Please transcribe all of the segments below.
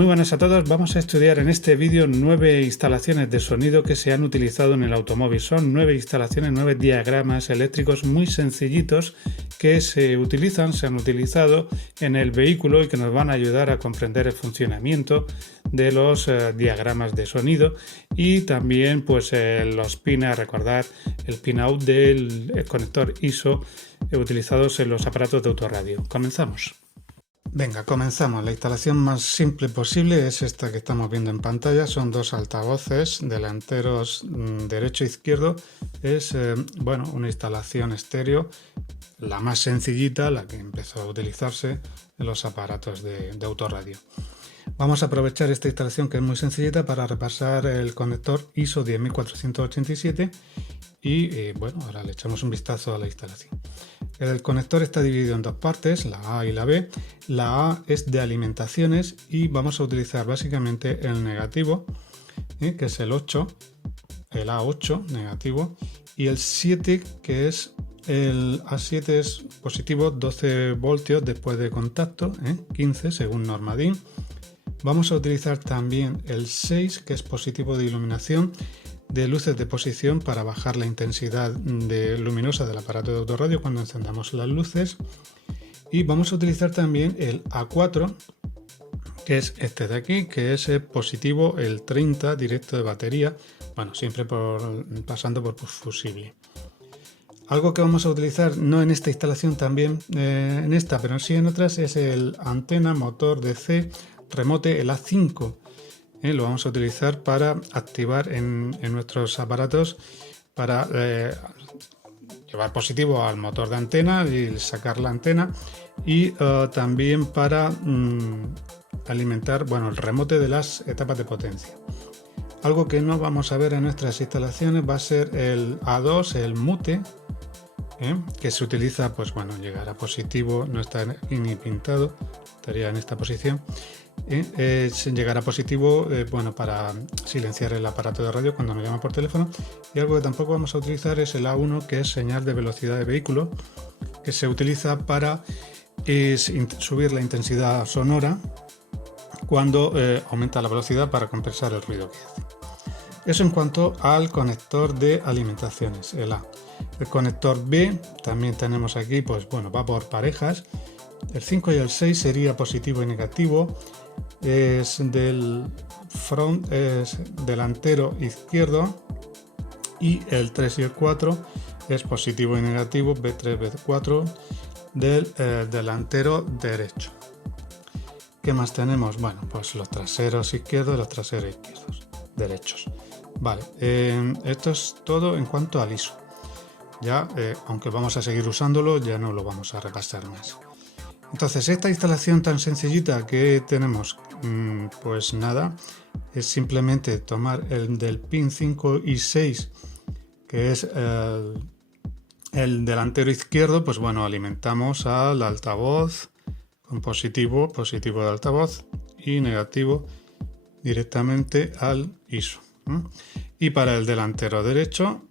Muy buenas a todos, vamos a estudiar en este vídeo 9 instalaciones de sonido que se han utilizado en el automóvil. Son 9 instalaciones, 9 diagramas eléctricos muy sencillitos que se han utilizado en el vehículo y que nos van a ayudar a comprender el funcionamiento de los diagramas de sonido y también pues los pin a recordar el pin out del conector ISO utilizados en los aparatos de autorradio. Comenzamos. Venga, comenzamos. La instalación más simple posible es esta que estamos viendo en pantalla. Son dos altavoces delanteros derecho e izquierdo. Es una instalación estéreo, la más sencillita, la que empezó a utilizarse en los aparatos de autorradio. Vamos a aprovechar esta instalación que es muy sencillita para repasar el conector ISO 10487 y ahora le echamos un vistazo a la instalación. El conector está dividido en dos partes, la A y la B. La A es de alimentaciones y vamos a utilizar básicamente el negativo, que es el 8, el A8 negativo, y el 7, que es el A7 es positivo 12 voltios después de contacto, 15 según norma DIN. Vamos a utilizar también el 6, que es positivo de iluminación de luces de posición para bajar la intensidad luminosa del aparato de autorradio cuando encendamos las luces. Y vamos a utilizar también el A4, que es este de aquí, que es positivo el 30 directo de batería, siempre pasando por fusible. Algo que vamos a utilizar no en esta instalación, también en esta, pero sí en otras, es el antena motor DC remote, el A5. Lo vamos a utilizar para activar en nuestros aparatos para llevar positivo al motor de antena y sacar la antena y también para alimentar el remote de las etapas de potencia. Algo que no vamos a ver en nuestras instalaciones va a ser el A2, el mute, que se utiliza, llegar a positivo, no está ni pintado, estaría en esta posición. Llegar a positivo para silenciar el aparato de radio cuando nos llama por teléfono. Y algo que tampoco vamos a utilizar es el A1, que es señal de velocidad de vehículo, que se utiliza para subir la intensidad sonora cuando aumenta la velocidad para compensar el ruido que hace. Eso en cuanto al conector de alimentaciones, el A. El conector B también tenemos aquí, va por parejas. El 5 y el 6 sería positivo y negativo. Es del front, es delantero izquierdo, y el 3 y el 4 es positivo y negativo, B3, B4 del delantero derecho. ¿Qué más tenemos? Los traseros izquierdos y los traseros derechos. Vale, esto es todo en cuanto al ISO. Ya, aunque vamos a seguir usándolo, ya no lo vamos a repasar más. Entonces, esta instalación tan sencillita que tenemos, es simplemente tomar el del pin 5 y 6, que es el delantero izquierdo, alimentamos al altavoz con positivo de altavoz y negativo directamente al ISO. Y para el delantero derecho,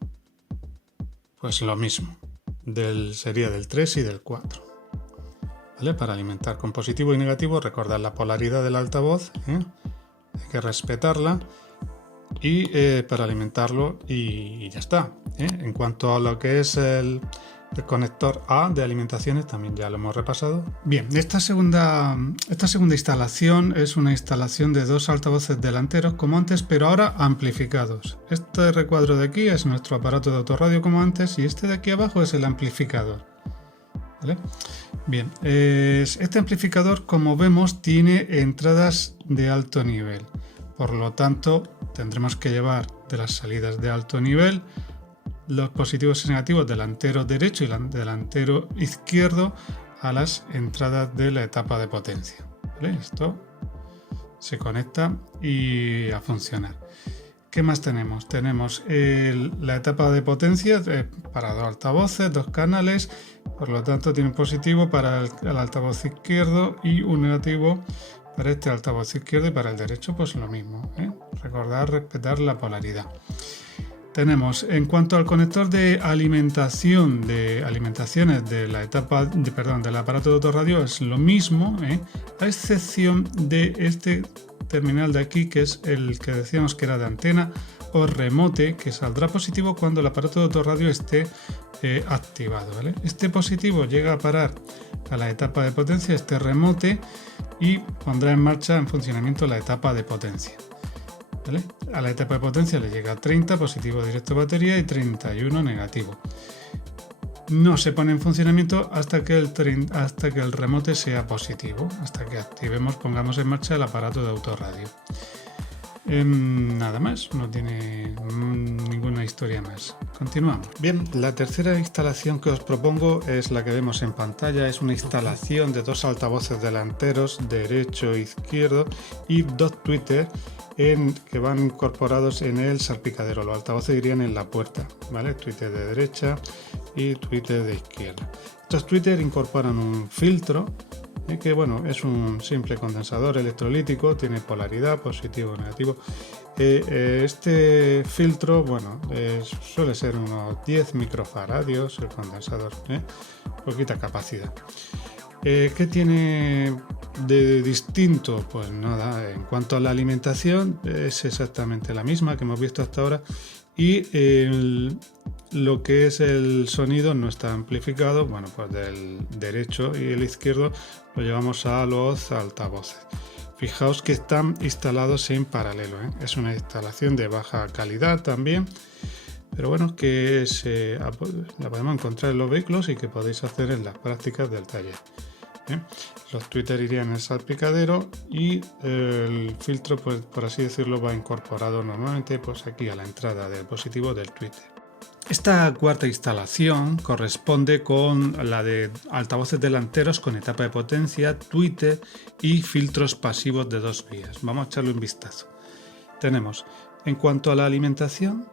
lo mismo, sería del 3 y del 4. ¿Vale? Para alimentar con positivo y negativo, recordar la polaridad del altavoz, hay que respetarla, y para alimentarlo y ya está. En cuanto a lo que es el conector A de alimentaciones, también ya lo hemos repasado. Bien, esta segunda instalación es una instalación de dos altavoces delanteros como antes, pero ahora amplificados. Este recuadro de aquí es nuestro aparato de autorradio como antes y este de aquí abajo es el amplificador. ¿Vale? Bien, este amplificador, como vemos, tiene entradas de alto nivel. Por lo tanto, tendremos que llevar de las salidas de alto nivel los positivos y negativos delantero derecho y delantero izquierdo a las entradas de la etapa de potencia. ¿Vale? Esto se conecta y a funcionar. ¿Qué más tenemos? Tenemos la etapa de potencia para dos altavoces, dos canales, por lo tanto tiene un positivo para el altavoz izquierdo y un negativo para este altavoz izquierdo, y para el derecho lo mismo. Recordar respetar la polaridad. Tenemos, en cuanto al conector de alimentación, de alimentaciones de la etapa, del aparato de autorradio, es lo mismo, a excepción de este terminal de aquí, que es el que decíamos que era de antena o remote, que saldrá positivo cuando el aparato de autorradio esté activado, ¿vale? Este positivo llega a parar a la etapa de potencia, este remote, y pondrá en marcha en funcionamiento la etapa de potencia, ¿vale? A la etapa de potencia le llega 30 positivo directo de batería y 31 negativo. No se pone en funcionamiento hasta que el remote sea positivo, hasta que pongamos en marcha el aparato de autorradio. Nada más, no tiene ninguna historia más. Continuamos. Bien, la tercera instalación que os propongo es la que vemos en pantalla. Es una instalación de dos altavoces delanteros, derecho e izquierdo, y dos tweeters que van incorporados en el salpicadero. Los altavoces irían en la puerta, ¿vale? Tweeter de derecha y tweeter de izquierda. Estos tweeters incorporan un filtro que, bueno, es un simple condensador electrolítico, tiene polaridad positivo o negativo. Este filtro, bueno, suele ser unos 10 microfaradios el condensador, poquita capacidad. ¿Qué tiene de distinto? Pues nada, en cuanto a la alimentación es exactamente la misma que hemos visto hasta ahora, y lo que es el sonido no está amplificado. Bueno, pues del derecho y el izquierdo lo llevamos a los altavoces. Fijaos que están instalados en paralelo, Es una instalación de baja calidad también, pero bueno, que la podemos encontrar en los vehículos y que podéis hacer en las prácticas del taller. Los tweeters irían en el salpicadero y el filtro, pues, por así decirlo, va incorporado normalmente pues aquí a la entrada del positivo del tweeter. Esta cuarta instalación corresponde con la de altavoces delanteros con etapa de potencia, tweeter y filtros pasivos de 2 vías. Vamos a echarle un vistazo. Tenemos, en cuanto a la alimentación,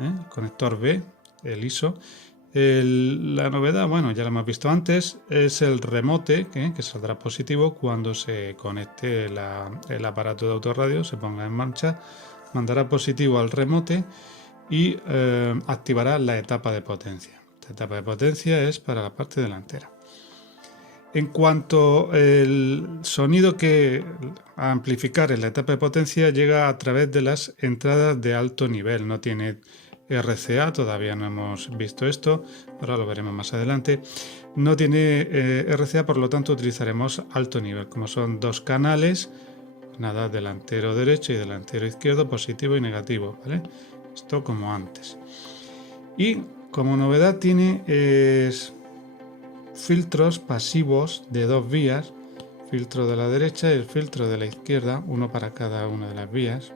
el conector B, el ISO. La novedad, bueno, ya lo hemos visto antes, es el remote, que saldrá positivo cuando se conecte el aparato de autorradio, se ponga en marcha, mandará positivo al remote y activará la etapa de potencia. La etapa de potencia es para la parte delantera. En cuanto al sonido que a amplificar en la etapa de potencia, llega a través de las entradas de alto nivel, no tiene RCA, todavía no hemos visto esto, ahora lo veremos más adelante. No tiene RCA, por lo tanto utilizaremos alto nivel, como son 2 canales, nada, delantero derecho y delantero izquierdo, positivo y negativo, ¿vale? Esto como antes. Y como novedad tiene filtros pasivos de 2 vías, filtro de la derecha y el filtro de la izquierda, uno para cada una de las vías.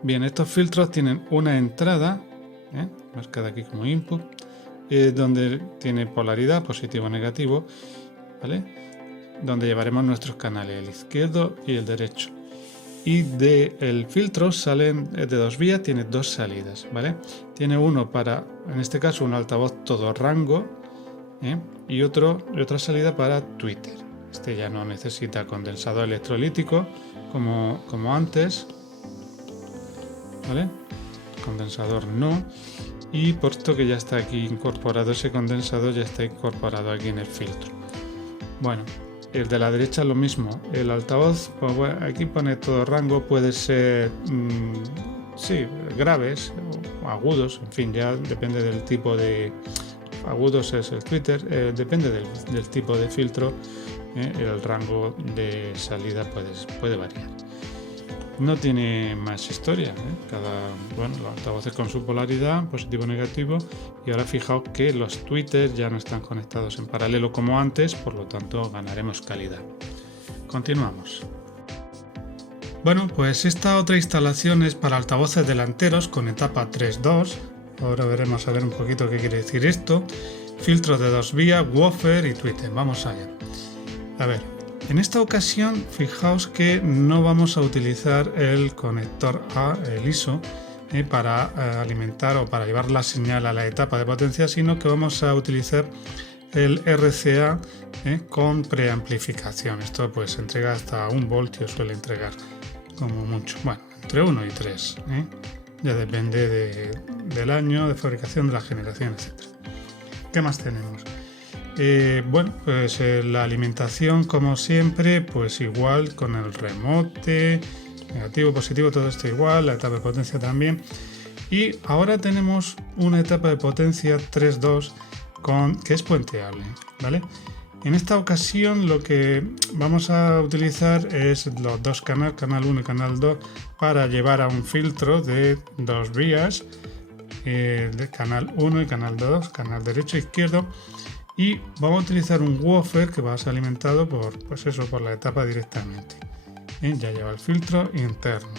Bien, estos filtros tienen una entrada, marcada aquí como input, donde tiene polaridad positivo o negativo, ¿vale? Donde llevaremos nuestros canales, el izquierdo y el derecho. Y del filtro salen de 2 vías, tiene 2 salidas, ¿vale? Tiene uno para, en este caso, un altavoz todo rango, y otra salida para tweeter. Este ya no necesita condensador electrolítico como antes, ¿vale? Condensador no, y puesto que ya está aquí incorporado ese condensador, ya está incorporado aquí en el filtro. Bueno, el de la derecha lo mismo, el altavoz, pues bueno, aquí pone todo rango, puede ser graves o agudos, en fin, ya depende del tipo de agudos, es el tweeter, depende del tipo de filtro, el rango de salida puede variar. No tiene más historia, los altavoces con su polaridad, positivo o negativo, y ahora fijaos que los tweeters ya no están conectados en paralelo como antes, por lo tanto ganaremos calidad. Continuamos. Bueno, pues esta otra instalación es para altavoces delanteros con etapa 3.2. Ahora veremos a ver un poquito qué quiere decir esto. Filtros de 2 vías, woofer y tweeter. Vamos allá. A ver. En esta ocasión, fijaos que no vamos a utilizar el conector A, el ISO, para alimentar o para llevar la señal a la etapa de potencia, sino que vamos a utilizar el RCA con preamplificación. Esto pues entrega hasta 1 voltio, suele entregar como mucho. Bueno, entre 1 y 3. Ya depende del año de fabricación, de la generación, etc. ¿Qué más tenemos? Bueno, pues la alimentación, como siempre, pues igual con el remote, negativo, positivo, todo esto igual, la etapa de potencia también. Y ahora tenemos una etapa de potencia 3.2 que es puenteable, ¿vale? En esta ocasión lo que vamos a utilizar es los dos canales, canal 1 y canal 2, para llevar a un filtro de dos vías, de canal 1 y canal 2, canal derecho e izquierdo, y vamos a utilizar un woofer que va a ser alimentado por la etapa directamente. Ya lleva el filtro interno.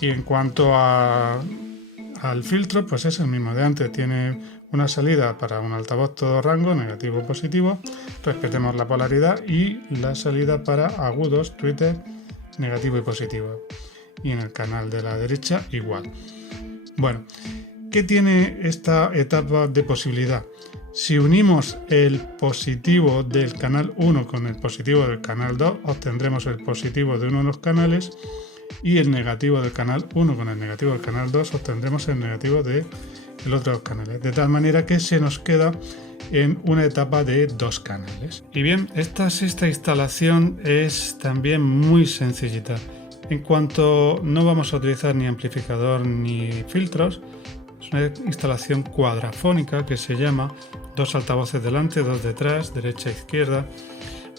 Y en cuanto al filtro, pues es el mismo de antes. Tiene una salida para un altavoz todo rango, negativo o positivo. Respetemos la polaridad. Y la salida para agudos, tweeter, negativo y positivo. Y en el canal de la derecha igual. Bueno, ¿qué tiene esta etapa de posibilidad? Si unimos el positivo del canal 1 con el positivo del canal 2, obtendremos el positivo de uno de los canales, y el negativo del canal 1 con el negativo del canal 2 obtendremos el negativo del otro de los canales. De tal manera que se nos queda en una etapa de dos canales. Y bien, esta instalación es también muy sencillita. En cuanto no vamos a utilizar ni amplificador ni filtros, es una instalación cuadrafónica que se llama: dos altavoces delante, dos detrás, derecha e izquierda.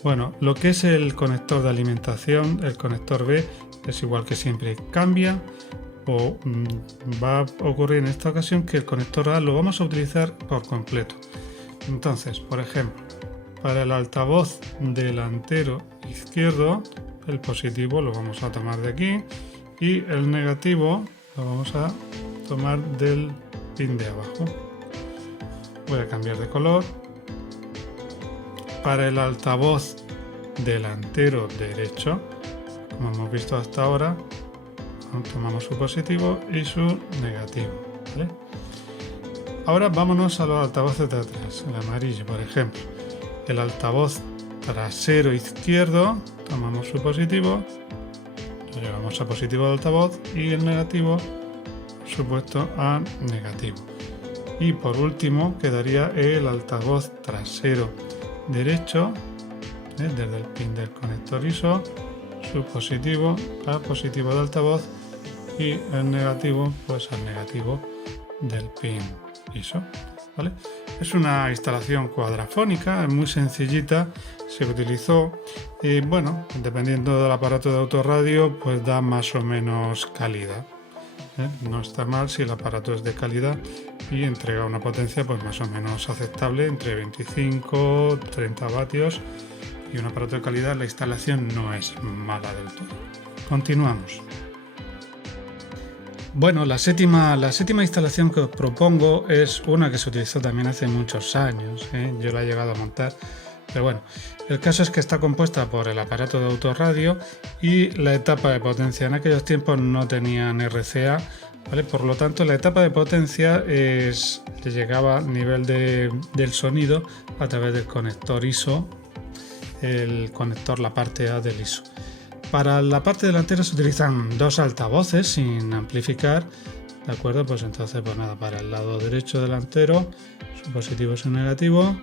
Bueno, lo que es el conector de alimentación, el conector B, es igual que siempre, cambia o va a ocurrir en esta ocasión que el conector A lo vamos a utilizar por completo. Entonces, por ejemplo, para el altavoz delantero izquierdo, el positivo lo vamos a tomar de aquí y el negativo lo vamos a tomar del pin de abajo. Voy a cambiar de color. Para el altavoz delantero derecho, como hemos visto hasta ahora, tomamos su positivo y su negativo, ¿vale? Ahora vámonos a los altavoces de atrás, el amarillo, por ejemplo. El altavoz trasero izquierdo, tomamos su positivo, lo llevamos a positivo del altavoz y el negativo, por supuesto, a negativo. Y por último quedaría el altavoz trasero derecho, desde el pin del conector ISO, su positivo a positivo del altavoz y el negativo pues al negativo del pin ISO, ¿vale? Es una instalación cuadrafónica, es muy sencillita, se utilizó y bueno, dependiendo del aparato de autorradio pues da más o menos calidad. No está mal si el aparato es de calidad y entrega una potencia pues más o menos aceptable, entre 25 30 vatios, y un aparato de calidad. La instalación no es mala del todo. Continuamos. Bueno, la séptima instalación que os propongo es una que se utilizó también hace muchos años, yo la he llegado a montar, pero bueno, el caso es que está compuesta por el aparato de autorradio y la etapa de potencia. En aquellos tiempos no tenían RCA, ¿vale? Por lo tanto, la etapa de potencia le llegaba al nivel del sonido a través del conector ISO, el conector, la parte A del ISO. Para la parte delantera se utilizan dos altavoces sin amplificar, ¿de acuerdo? Pues entonces, pues nada, para el lado derecho delantero, su positivo y su negativo,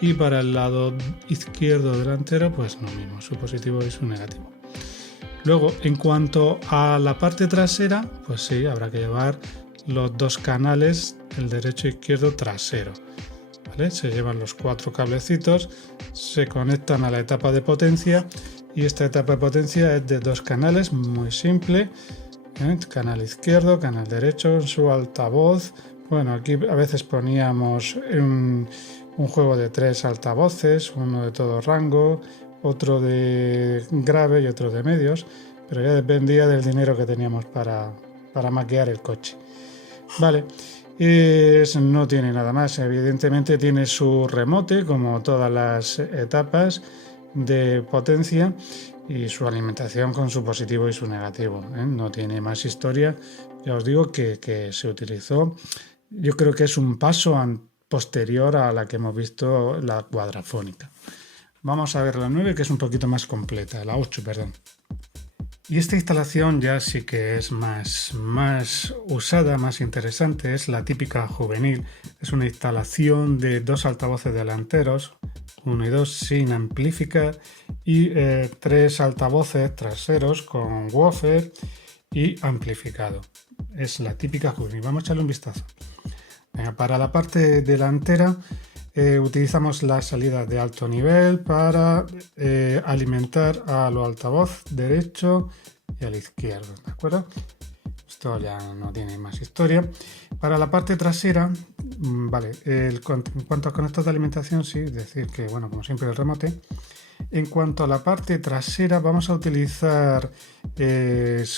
y para el lado izquierdo delantero, pues lo mismo, su positivo y su negativo. Luego, en cuanto a la parte trasera, pues sí, habrá que llevar los dos canales, el derecho e izquierdo trasero, ¿vale? Se llevan los cuatro cablecitos, se conectan a la etapa de potencia. Y esta etapa de potencia es de dos canales, muy simple, canal izquierdo, canal derecho, su altavoz. Bueno, aquí a veces poníamos un juego de tres altavoces, uno de todo rango, otro de grave y otro de medios, pero ya dependía del dinero que teníamos para maquear el coche. Vale, no tiene nada más, evidentemente tiene su remote como todas las etapas de potencia y su alimentación con su positivo y su negativo, no tiene más historia. Ya os digo que se utilizó, yo creo que es un paso posterior a la que hemos visto, la cuadrafónica. Vamos a ver la 9, que es un poquito más completa, la 8, perdón. Y esta instalación ya sí que es más usada, más interesante, es la típica juvenil. Es una instalación de 2 altavoces delanteros, 1 y 2 sin amplificar, y 3 altavoces traseros con woofer y amplificado. Es la típica juvenil. Vamos a echarle un vistazo. Para la parte delantera utilizamos la salida de alto nivel para alimentar a los altavoz derecho y al izquierdo, ¿de acuerdo? Esto ya no tiene más historia. Para la parte trasera, vale, en cuanto a conectores de alimentación, sí, es decir que, bueno, como siempre el remote. En cuanto a la parte trasera, vamos a utilizar,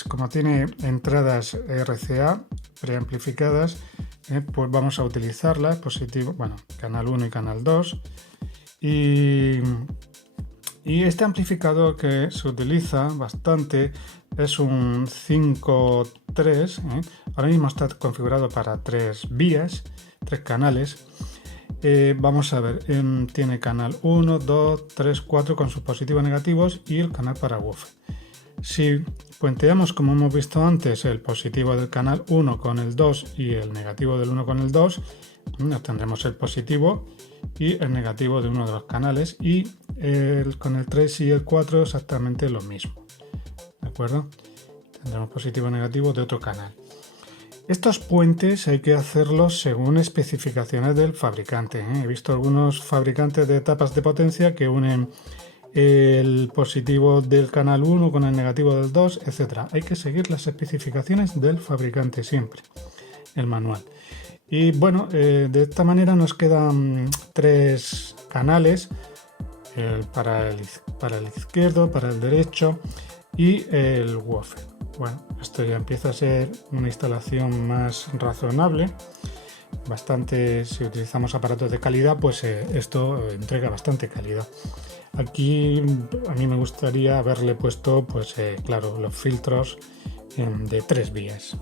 como tiene entradas RCA preamplificadas, pues vamos a utilizarlas, positivo, bueno, canal 1 y canal 2. Y este amplificador que se utiliza bastante es un 5.3, ahora mismo está configurado para 3 vías, 3 canales. Vamos a ver, tiene canal 1, 2, 3, 4 con sus positivos negativos y el canal para woofer. Si puenteamos, como hemos visto antes, el positivo del canal 1 con el 2 y el negativo del 1 con el 2, obtendremos el positivo y el negativo de uno de los canales, y con el 3 y el 4 exactamente lo mismo, ¿de acuerdo? Tendremos positivo y negativo de otro canal. Estos puentes hay que hacerlos según especificaciones del fabricante. He visto algunos fabricantes de tapas de potencia que unen el positivo del canal 1 con el negativo del 2, etc. Hay que seguir las especificaciones del fabricante siempre, el manual. Y bueno, de esta manera nos quedan 3 canales, para el izquierdo, para el derecho y el woofer. Bueno, esto ya empieza a ser una instalación más razonable. Bastante, si utilizamos aparatos de calidad, pues esto entrega bastante calidad. Aquí a mí me gustaría haberle puesto, pues claro, los filtros de 3 vías.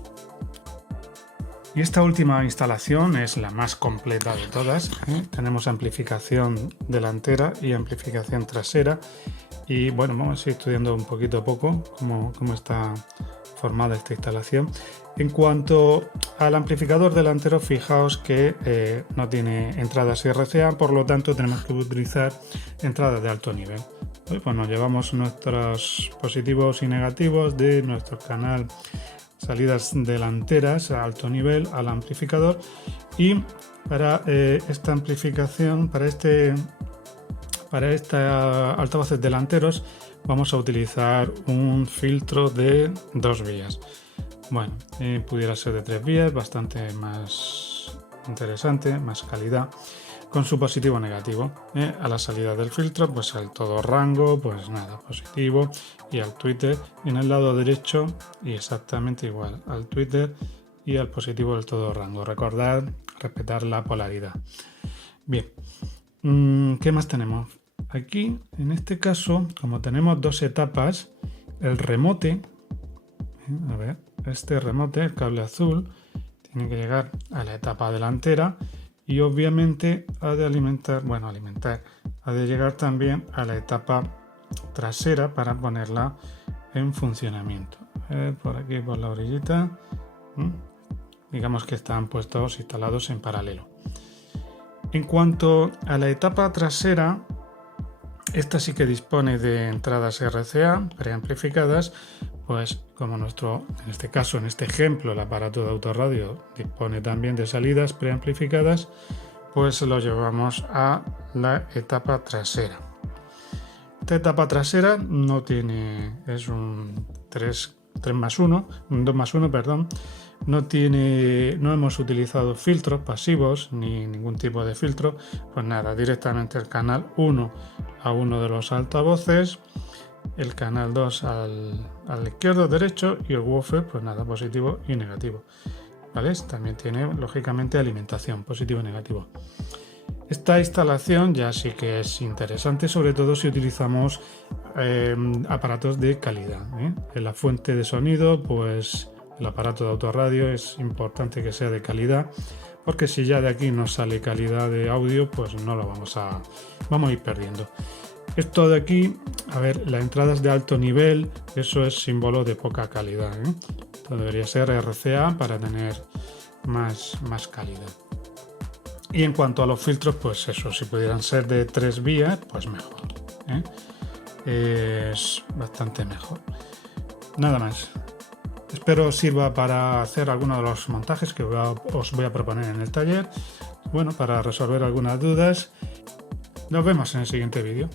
Y esta última instalación es la más completa de todas. Tenemos amplificación delantera y amplificación trasera. Y bueno, vamos a ir estudiando un poquito a poco cómo está formada esta instalación. En cuanto al amplificador delantero, fijaos que no tiene entradas RCA, por lo tanto tenemos que utilizar entradas de alto nivel. Pues nos llevamos nuestros positivos y negativos de nuestro canal, salidas delanteras a alto nivel al amplificador, y para esta amplificación, para altavoces delanteros, vamos a utilizar un filtro de 2 vías. Bueno, pudiera ser de 3 vías, bastante más interesante, más calidad, con su positivo negativo. A la salida del filtro, pues al todo rango, pues nada, positivo, y al tweeter en el lado derecho, y exactamente igual al tweeter y al positivo del todo rango. Recordad respetar la polaridad. Bien, ¿qué más tenemos? Aquí, en este caso, como tenemos 2 etapas, el remote, a ver, este remote, el cable azul, tiene que llegar a la etapa delantera y obviamente ha de ha de llegar también a la etapa trasera para ponerla en funcionamiento. Por aquí, por la orillita, digamos que están instalados en paralelo. En cuanto a la etapa trasera, esta sí que dispone de entradas RCA preamplificadas, pues como en este caso, en este ejemplo, el aparato de autorradio dispone también de salidas preamplificadas, pues lo llevamos a la etapa trasera. Esta etapa trasera no tiene, es un 2+1, perdón. No hemos utilizado filtros pasivos ni ningún tipo de filtro, pues nada, directamente el canal 1 a uno de los altavoces, el canal 2 al izquierdo, derecho, y el woofer, pues nada, positivo y negativo, ¿vale? También tiene lógicamente alimentación, positivo y negativo. Esta instalación ya sí que es interesante, sobre todo si utilizamos aparatos de calidad. En la fuente de sonido, pues el aparato de autorradio es importante que sea de calidad, porque si ya de aquí no sale calidad de audio, pues no lo vamos a ir perdiendo. Esto de aquí, a ver, las entradas de alto nivel, eso es símbolo de poca calidad, ¿eh? Esto debería ser RCA para tener más calidad. Y en cuanto a los filtros, pues eso, si pudieran ser de 3 vías, pues mejor, ¿eh? Es bastante mejor. Nada más. Espero sirva para hacer algunos de los montajes que os voy a proponer en el taller. Bueno, para resolver algunas dudas. Nos vemos en el siguiente vídeo.